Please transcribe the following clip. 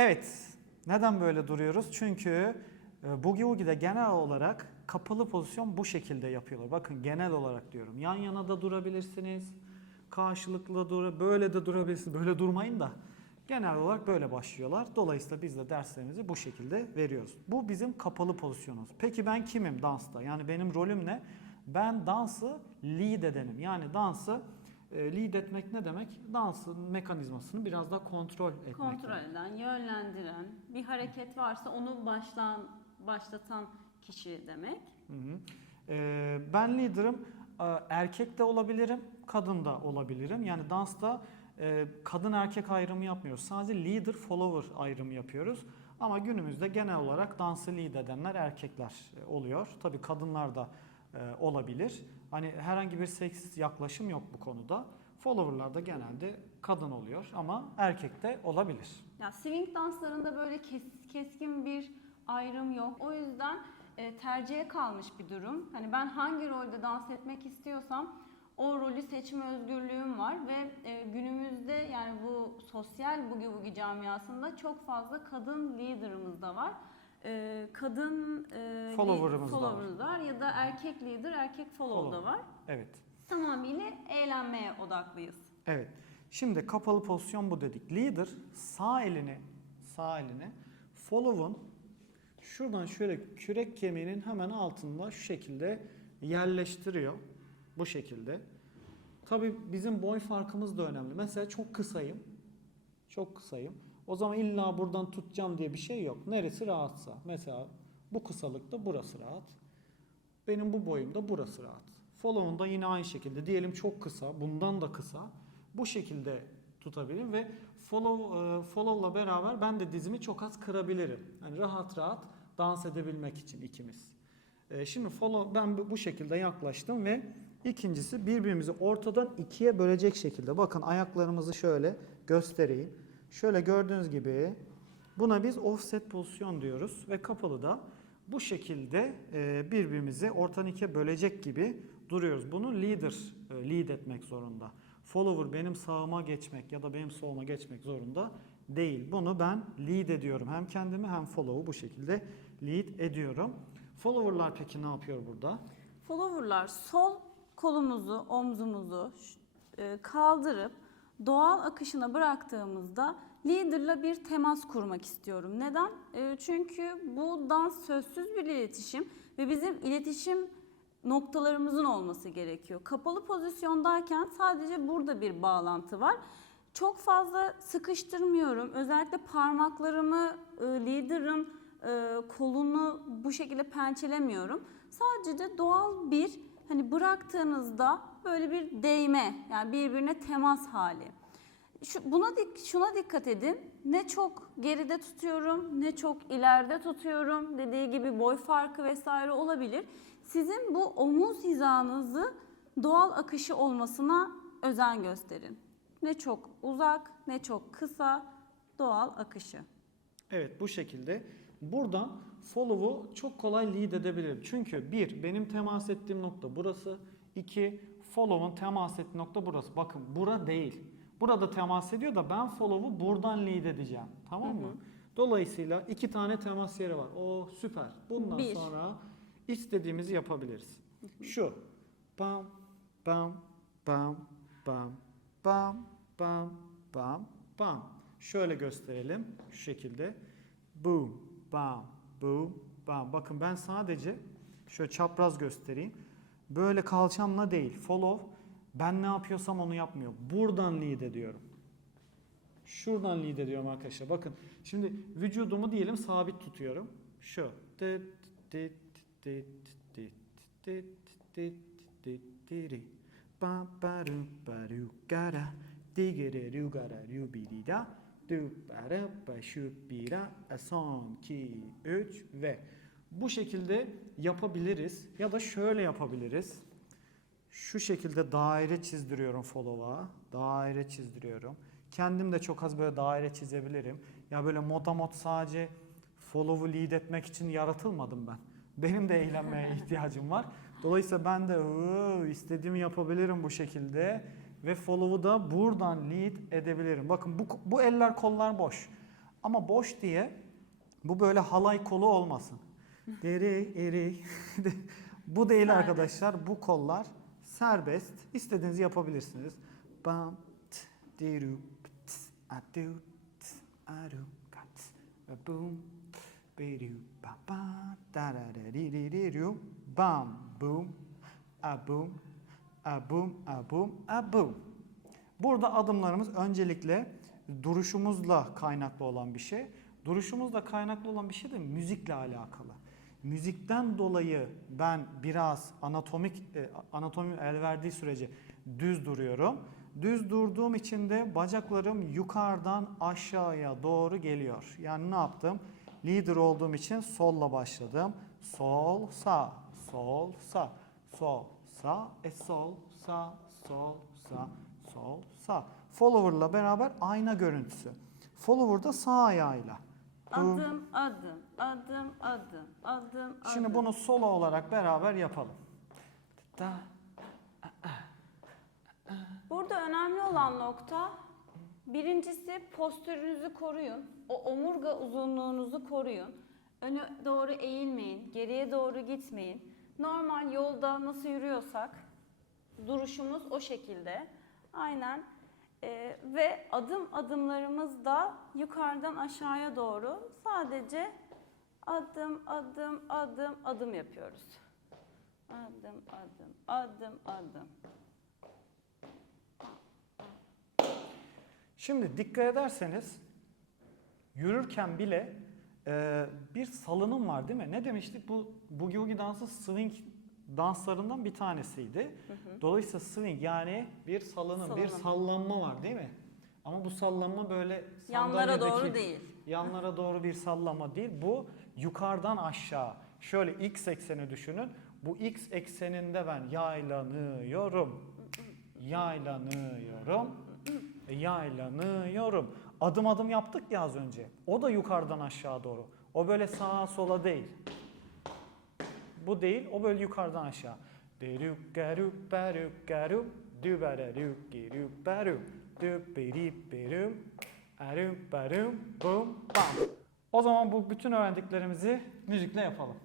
Evet. Neden böyle duruyoruz? Çünkü e, Boogie Woogie'de genel olarak kapalı pozisyon bu şekilde yapıyorlar. Bakın genel olarak diyorum. Yan yana da durabilirsiniz. Karşılıklı dur böyle de durabilirsiniz. Böyle durmayın da. Genel olarak böyle başlıyorlar. Dolayısıyla biz de derslerimizi bu şekilde veriyoruz. Bu bizim kapalı pozisyonumuz. Peki ben kimim dansta? Yani benim rolüm ne? Ben dansı lead edenim. Yani dansı lead etmek ne demek? Dansın mekanizmasını biraz daha kontrol etmek. Kontrol eden, yönlendiren, bir hareket varsa onu baştan başlatan kişi demek. Hı hı. Ee, ben lider'ım. Ee, Erkek de olabilirim, kadın da olabilirim. Yani dansta e, kadın erkek ayrımı yapmıyoruz. Sadece leader follower ayrımı yapıyoruz. Ama günümüzde genel olarak dansı lead edenler erkekler e, oluyor. Tabii kadınlar da e, olabilir. Hani herhangi bir seksist yaklaşım yok bu konuda. Follower'lar da genelde kadın oluyor ama erkek de olabilir. Ya swing danslarında böyle kes- keskin bir ayrım yok. O yüzden e, tercihe kalmış bir durum. Hani ben hangi rolde dans etmek istiyorsam o rolü seçme özgürlüğüm var ve e, günümüzde yani bu sosyal boogie woogie camiasında çok fazla kadın leader'ımız da var. E, kadın e, Follower'ımız da var. follower ya da erkek leader, erkek follow da Follower. var. Evet. Tamamıyla eğlenmeye odaklıyız. Evet. Şimdi kapalı pozisyon bu dedik. Leader sağ elini sağ elini follow'un şuradan şöyle kürek kemiğinin hemen altında şu şekilde yerleştiriyor. Bu şekilde. Tabii bizim boy farkımız da önemli. Mesela çok kısayım. Çok kısayım. O zaman illa buradan tutacağım diye bir şey yok. Neresi rahatsa. Mesela bu kısalıkta burası rahat. Benim bu boyumda burası rahat. Follow'un da yine aynı şekilde. Diyelim çok kısa, bundan da kısa. Bu şekilde tutabilirim ve follow e, follow'la beraber ben de dizimi çok az kırabilirim. Yani rahat rahat dans edebilmek için ikimiz. E, Şimdi follow ben bu- bu şekilde yaklaştım ve ikincisi birbirimizi ortadan ikiye bölecek şekilde. Bakın ayaklarımızı şöyle göstereyim. Şöyle gördüğünüz gibi buna biz offset pozisyon diyoruz ve kapalı da bu şekilde e, birbirimizi ortadan ikiye bölecek gibi duruyoruz. Bunu leader e, lead etmek zorunda. Follower benim sağıma geçmek ya da benim soluma geçmek zorunda değil. Bunu ben lead ediyorum. Hem kendimi hem follow'u bu şekilde lead ediyorum. Follower'lar peki ne yapıyor burada? Follower'lar sol kolumuzu, omzumuzu e, kaldırıp doğal akışına bıraktığımızda leader'la bir temas kurmak istiyorum. Neden? E, Çünkü bu dans sözsüz bir iletişim ve bizim iletişim noktalarımızın olması gerekiyor. Kapalı pozisyondayken sadece burada bir bağlantı var. Çok fazla sıkıştırmıyorum. Özellikle parmaklarımı e, leader'ın e, kolunu bu şekilde pençelemiyorum. Sadece doğal bir hani bıraktığınızda böyle bir değme yani birbirine temas hali. Şu, buna dik, şuna dikkat edin. Ne çok geride tutuyorum, ne çok ileride tutuyorum. Dediği gibi boy farkı vesaire olabilir. Sizin bu omuz hizanızı doğal akışı olmasına özen gösterin. Ne çok uzak, ne çok kısa, doğal akışı. Evet bu şekilde. Buradan follow'u çok kolay lead edebilirim. Çünkü bir, benim temas ettiğim nokta burası. İki, follow'un temas ettiği nokta burası. Bakın bura değil. Burada temas ediyor da ben follow'u buradan lead edeceğim. Tamam mı? Dolayısıyla iki tane temas yeri var. O süper. Bundan Bir. sonra istediğimizi yapabiliriz. Şu. Bam, bam, bam, bam, bam, bam, bam, bam. Şöyle gösterelim. Şu şekilde. Boom, bam, boom, bam. Bakın ben sadece şöyle çapraz göstereyim. Böyle kalçamla değil. Follow. Ben ne yapıyorsam onu yapmıyor. Buradan lead ediyorum. Şuradan lead ediyorum arkadaşlar. Bakın şimdi vücudumu diyelim sabit tutuyorum. Şu. Ba, ba, ru, ba, ru, ga, ra. Digere, ru, ga, ra, ru, di, da. Du, ba, ra, ba, şu, bi, ra. E, Son, iki, üç ve bu şekilde yapabiliriz ya da şöyle yapabiliriz. Şu şekilde daire çizdiriyorum follow'a. Daire çizdiriyorum. Kendim de çok az böyle daire çizebilirim. Ya böyle moda mod sadece follow'u lead etmek için yaratılmadım ben. Benim de eğlenmeye ihtiyacım var. Dolayısıyla ben de "Iıı, istediğimi yapabilirim bu şekilde. Ve follow'u da buradan lead edebilirim. Bakın bu, bu eller kollar boş. Ama boş diye bu böyle halay kolu olmasın. Deri, eri. bu değil arkadaşlar. Bu kollar serbest. İstediğinizi yapabilirsiniz. Bam, t, diru, pt, adu, t, adu, kat, ve boom, biru, ba, ba, da, da, da, di, di, di, ru, bam, boom, a boom, a boom, a boom, a boom. Burada adımlarımız öncelikle duruşumuzla kaynaklı olan bir şey. Duruşumuzla kaynaklı olan bir şey de müzikle alakalı. Müzikten dolayı ben biraz anatomik e, anatomi el verdiği sürece düz duruyorum. Düz durduğum için de bacaklarım yukarıdan aşağıya doğru geliyor. Yani ne yaptım? Leader olduğum için solla başladım. Sol, sağ, sol, sağ, sol, sağ, e sol, sağ, sol, sağ, sol, sağ. Follower'la beraber ayna görüntüsü. Follower'da sağ ayağıyla. Boom. Adım adım adım adım adım Şimdi adım. bunu solo olarak beraber yapalım. Da, Burada önemli olan nokta birincisi postürünüzü koruyun. O omurga uzunluğunuzu koruyun. Öne doğru eğilmeyin, geriye doğru gitmeyin. Normal yolda nasıl yürüyorsak duruşumuz o şekilde. Aynen. Ee, ve adım adımlarımız da yukarıdan aşağıya doğru sadece adım adım adım adım yapıyoruz. Adım adım adım adım. Şimdi dikkat ederseniz yürürken bile e, bir salınım var değil mi? Ne demiştik? Bu boogie woogie dansı swing danslarından bir tanesiydi. Dolayısıyla swing yani bir salınım, bir Salınım. sallanma var değil mi? Ama bu sallanma böyle Yanlara doğru değil. Yanlara doğru bir sallama değil. Bu yukarıdan aşağı. Şöyle x ekseni düşünün. Bu x ekseninde ben yaylanıyorum. Yaylanıyorum. Yaylanıyorum. Adım adım yaptık ya az önce. O da yukarıdan aşağı doğru. O böyle sağa sola değil. Bu değil, o böyle yukarıdan aşağı. Deruk garuk baruk garuk dübereruk giruk baruk düberip berum arum barum bum bam. O zaman bu bütün öğrendiklerimizi müzikle yapalım.